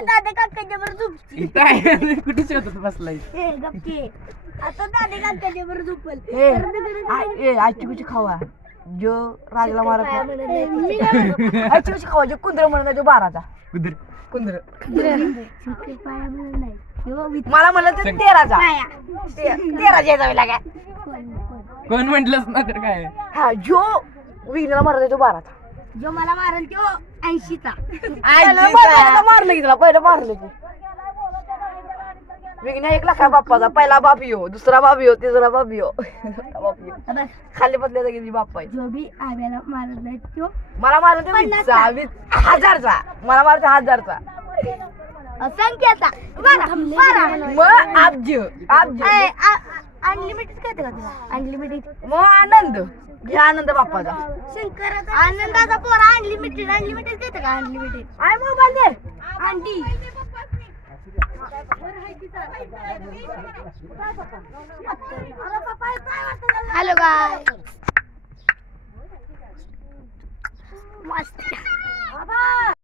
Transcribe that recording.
दादा काकाच्या वर झोपते. काय कुठे शोधत बसलाय? हे गप्पे. आता दादा काकाच्या वर झोपल. आजची कुची खावा जो राजाला मारत काय नाही. म्हणत नाही. आजची कुची खावा जो कुंद्र म्हणत नाही, जो बाराचा कुदर कुंद्र. शंकर पाया म्हणत नाही. किंवा विचार मला म्हणलं ते 13चा पाया. 13चा यायचा वेळेला काय. कोण म्हंटलच ना तर काय? हा जो विघ्नाला मारत आहे तो 12चा. जो मला मारल तो 80चा. पहिला मारलं की तुला पहिलं मारलं की विघ्न 1 लाखा बाप्पाचा. पहिला बाप यो, दुसरा बाप यो, तिसरा बाप यो, बाप यो. आता खाली बसल्या की बाप्पा आहे. जो बी आव्याला मारत नाही तो मला मारलं ते 1000चा. मला मारते 1000चा. संख्याचा. बारा. मग अब्ज अनलिमिटेड काय का तुला? अनलिमिटेड. मग आनंद घे आनंद बाप्पाचा. शंकराचा आनंदाचा पोरा अनलिमिटेड. अनलिमिटेड काय का? अनलिमिटेड. आय मोबाईल दे. अंडी. हॅलो गाय. मस्त.